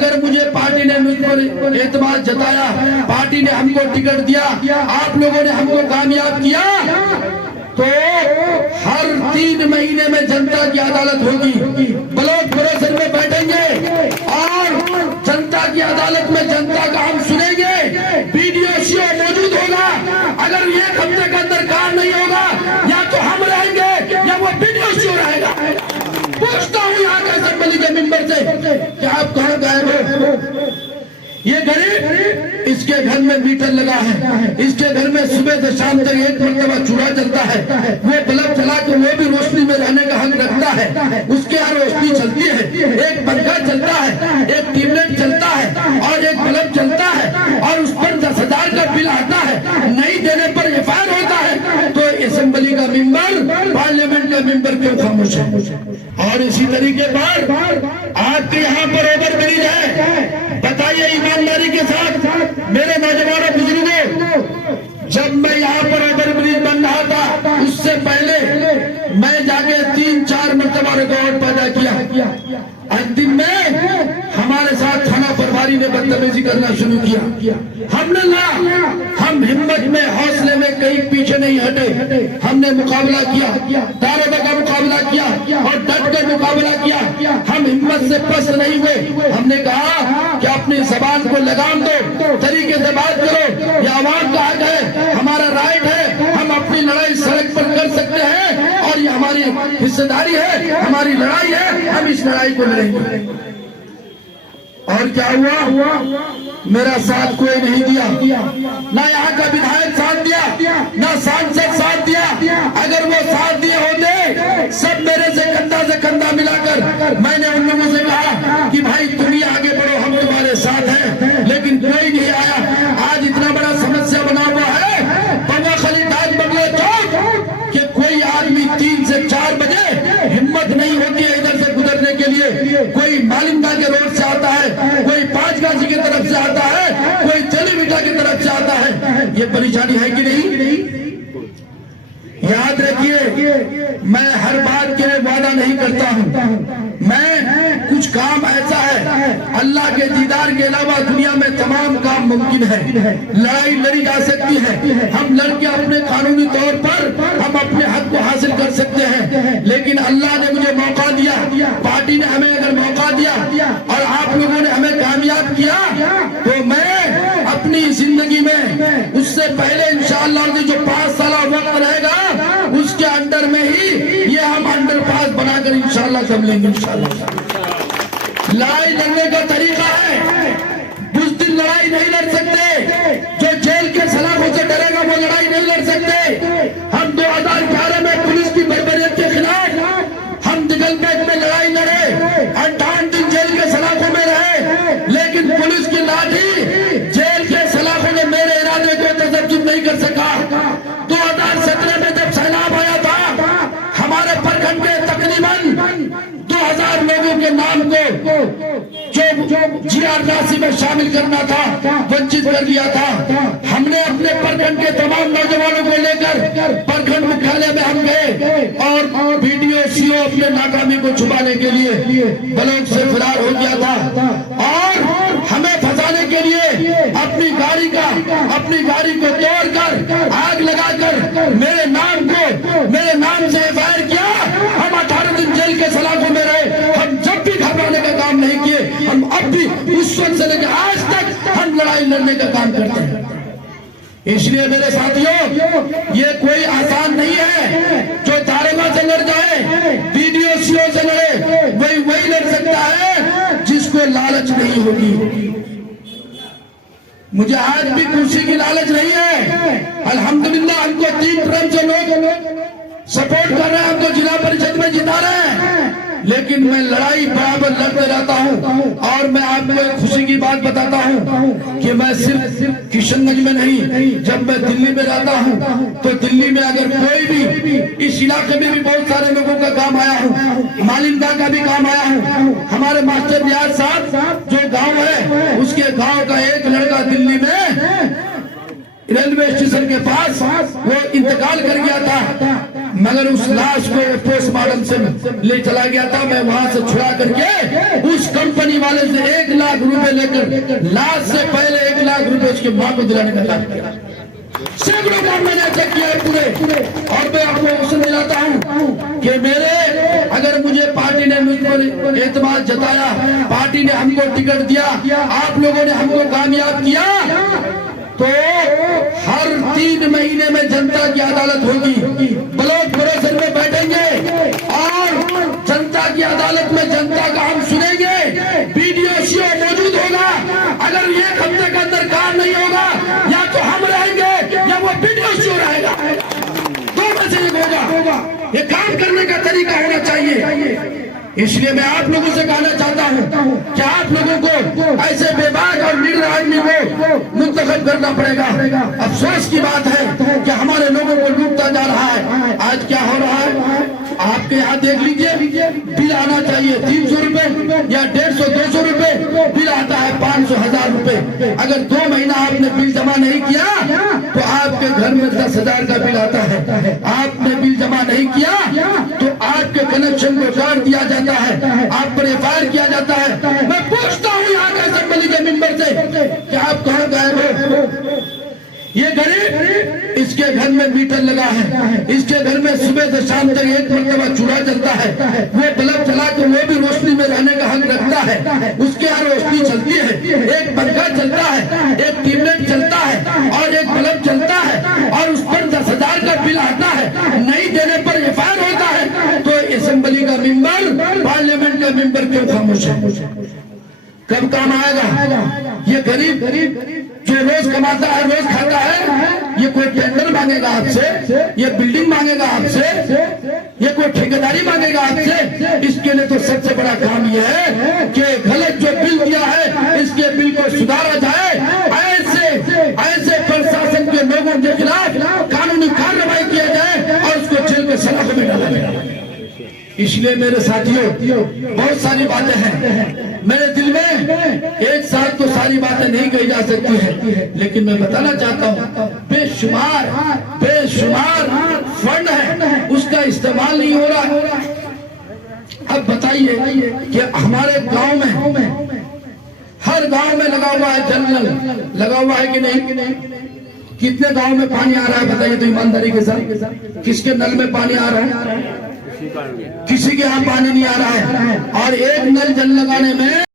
अगर मुझे पार्टी ने मुझ पर एतमाद जताया, पार्टी ने हमको टिकट दिया, आप लोगों ने हमको कामयाब किया, तो हर 3 महीने में जनता की अदालत होगी, ब्लॉक प्रोसेस में बैठेंगे और जनता की अदालत में जनता का हम सुनेंगे, वीडियो मौजूद होगा। अगर 1 हफ्ते के अंदर काम नहीं होगा, या तो हम रहेंगे या वो वीडियो रहेगा। पूछता हूँ यहाँ के असेंबली के मेंबर से कि आप कहाँ गायब हो? ये गरीब, इसके घर में मीटर लगा है, इसके घर में सुबह से शाम तक 1 मरतबा चूल्हा जलता है, वो बल्ब चला के वो भी रोशनी में रहने का हक रखता है, उसके यहाँ रोशनी चलती है, एक पंखा चलता है, एक ट्यूबलाइट चलता है और एक बल्ब चलता है, और उस पर 10,000 का बिल आता है, नहीं देने पर एफआईआर होता है। तो असेंबली का मेंबर, पार्लियामेंट का मेंबर क्यों खामोश है? और इसी तरीके पर आपके यहाँ पर ओवर ब्रिज है, बताइए ईमानदारी के साथ मेरे नौजवानों बुजुर्गों, जब मैं यहाँ पर ओवर ब्रिज बन रहा था, उससे पहले मैं जाके 3-4 मरतबा रिकॉर्ड पैदा किया। अंतिम में हमारे साथ थाना प्रभारी ने बदतमीजी करना शुरू किया। हमने हम हिम्मत में, हौसले में कहीं पीछे नहीं हटे, हमने मुकाबला किया, दारोगा का मुकाबला किया और डट कर मुकाबला किया। हम हिम्मत से पस्त नहीं हुए। हमने कहा कि अपनी जबान को लगाम दो, तरीके से बात करो, यह आवाम का हक है, हमारा राइट है, हम अपनी लड़ाई सड़क पर कर सकते हैं और ये हमारी हिस्सेदारी है, हमारी लड़ाई है, हम इस लड़ाई को लड़ेंगे। और क्या हुआ? मेरा साथ कोई नहीं दिया, ना यहाँ का विधायक साथ दिया, ना सांसद साथ दिया। अगर वो साथ दिए होते, सब मेरे से कंधा मिलाकर, मैंने उन लोगों से कहा कि भाई तुम ही आगे बढ़ो, हम तुम्हारे साथ हैं, लेकिन कोई नहीं आया। आज इतना बड़ा समस्या बना हुआ है बंगा खली ताज बंगला चौक कि कोई आदमी 3 से 4 बजे हिम्मत नहीं होती है इधर से गुजरने के लिए। कोई मालिंगा के रोड से आता है, कोई 5 गाजी की तरफ से आता है, कोई चलीमिटा की तरफ से आता है। ये परेशानी है कि नहीं? याद रखिए, मैं हर बात के लिए वादा नहीं करता हूँ। मैं कुछ काम ऐसा है, अल्लाह के दीदार के अलावा दुनिया में तमाम काम मुमकिन है। लड़ाई लड़ी जा सकती है, हम लड़के अपने कानूनी तौर पर हम अपने हक को हासिल कर सकते हैं, लेकिन अल्लाह ने मुझे मौका दिया, पार्टी ने हमें अगर मौका दिया और आप लोगों ने हमें कामयाब किया, तो मैं अपनी जिंदगी में उससे पहले इंशाअल्लाह जो 5 साल वक्त रहेगा, उसके अंडर में ही ये हम अंडरपास बनाकर इंशाअल्लाह सब लेंगे। इंशाअल्लाह लड़ाई लड़ने का तरीका है, बुज़दिल लड़ाई नहीं लड़ सकते, जो जेल के सलाखों से डरेगा वो लड़ाई नहीं लड़ सकते। हम 2011 में पुलिस की बर्बरियत के खिलाफ हम दिगलपैट में लड़ाई लड़े, 58 दिन जेल के सलाखों में रहे, लेकिन पुलिस की लाठी जेल के सलाखों ने मेरे इरादे को तजब्जुब नहीं कर सका। 2017 में जब सैलाब आया था, हमारे प्रखंड के तकरीबन 2000 लोगों के नाम को जो जीआर राशि में शामिल करना था, वंचित कर दिया था। हमने अपने प्रखंड के तमाम नौजवानों को लेकर प्रखंड मुख्यालय में हम गए और वीडियो सीओ अपने नाकामी को छुपाने के लिए ब्लॉक से फरार हो गया था और हमें फंसाने के लिए अपनी गाड़ी को तोड़कर आग लगाकर मेरे नाम से एफआईआर किया। हम 18 दिन जेल के सलाखों में रहे, हम जब भी घबराने का काम नहीं किए, हम अब भी उस वक्त से लेकर आज तक हम लड़ाई लड़ने का काम करते हैं। इसलिए मेरे साथियों, ये कोई आसान नहीं है। जो दारोगा से लड़ जाए, वीडियो सीओ से लड़े, वही लड़ सकता है जिसको लालच नहीं होगी। मुझे आज भी कुर्सी की लालच नहीं है। अल्हम्दुलिल्लाह हमको 3 टर्म से लोग सपोर्ट कर रहे हैं, हमको जिला परिषद में जिता रहे हैं, लेकिन मैं लड़ाई बराबर लड़ते रहता हूं। और मैं आपको एक खुशी की बात बताता हूं कि मैं सिर्फ किशनगंज में नहीं, जब मैं दिल्ली में रहता हूं तो दिल्ली में अगर कोई भी, इस इलाके में भी बहुत सारे लोगों का काम आया हूं, मालिंदा का भी काम आया हूं। हमारे मास्टर रियाज साहब जो गाँव है, उसके गाँव का एक लड़का दिल्ली में रेलवे स्टेशन के पास वो इंतकाल कर गया था। मगर उस लाश को पोस्टमार्टम से ले चला गया था। मैं वहां से छुड़ा करके उस कंपनी वाले से 1 लाख रुपए लेकर लाश से पहले 1 लाख रुपए उसकी मां को दिलाने का काम किया। सैकड़ों काम मैंने ऐसा किया है पूरे। और मैं आपको ऑप्शन दिलाता हूं कि मेरे अगर मुझे पार्टी ने मुझ पर एतमाद जताया, पार्टी ने हमको टिकट दिया, आप लोगों ने हमको कामयाब किया, तो हर 3 महीने में जनता की अदालत होगी। ब्लॉक प्रोसेस में बैठेंगे और जनता की अदालत में जनता का हम सुनेंगे। बीडीओ मौजूद होगा। अगर 1 हफ्ते के अंदर काम नहीं होगा, या तो हम रहेंगे या वो बीडीओ रहेगा, 2 में से 1 होगा। ये काम करने का तरीका होना चाहिए। इसलिए मैं आप लोगों से कहना चाहता हूं कि आप लोगों को ऐसे बेबाक और निर्दय आदमी को मुंतखब करना पड़ेगा। अफसोस की बात है कि हमारे लोगों को लूटता जा रहा है। आज क्या हो रहा है आपके यहाँ देख लीजिए, बिल आना चाहिए 300 रुपए या 150-200 रुपए, बिल आता है 500-1000 रुपए। अगर 2 महीना आपने बिल जमा नहीं किया तो आपके घर में 10,000 का बिल आता है। आपने बिल जमा नहीं किया तो आपके कनेक्शन को काट दिया जाता है, आप पर एफआईआर किया जाता है। मैं पूछता हूँ यहाँ के असेंबली के मेंबर से कि आप कहाँ गायब हो? ये गरीब, इसके घर में मीटर लगा है, इसके घर में सुबह से शाम तक 1 मरतबा चूल्हा जलता है, वो बल्ब चला के वो भी रोशनी में रहने का हक रखता है। उसके यहाँ रोशनी चलती है, एक पंखा चलता है, एक ट्यूबलाइट चलता है और एक बल्ब चलता है, और उस पर 10,000 का बिल आता है। नहीं देने पर एफआईआर होता है। तो असेंबली का मेंबर, पार्लियामेंट का मेंबर क्यों खामोश है? कब काम आएगा? ये गरीब जो रोज कमाता है, रोज खाता है, ये कोई टेंडर मांगेगा आपसे, ये बिल्डिंग मांगेगा आपसे, ये कोई ठेकेदारी मांगेगा आपसे? इसके लिए तो सबसे बड़ा काम ये है कि गलत जो बिल दिया है, इसके बिल को सुधारा जाए। ऐसे प्रशासन के लोगों के खिलाफ कानूनी कार्रवाई किया जाए और उसको जेल के सलाखों में डाला जाए। इसलिए मेरे साथियों, बहुत सारी बातें हैं मेरे दिल में, एक साथ तो सारी बातें नहीं कही जा सकती है, लेकिन मैं बताना चाहता हूँ बेशुमार फंड है, उसका इस्तेमाल नहीं हो रहा। अब बताइए कि हमारे गांव में, हर गांव में लगा हुआ है जल नल, लगा हुआ है कि नहीं? कितने गांव में पानी आ रहा है बताइए तो ईमानदारी के साथ? किसके नल में पानी आ रहा है? किसी के यहाँ पानी नहीं आ रहा है। और एक नल जल लगाने में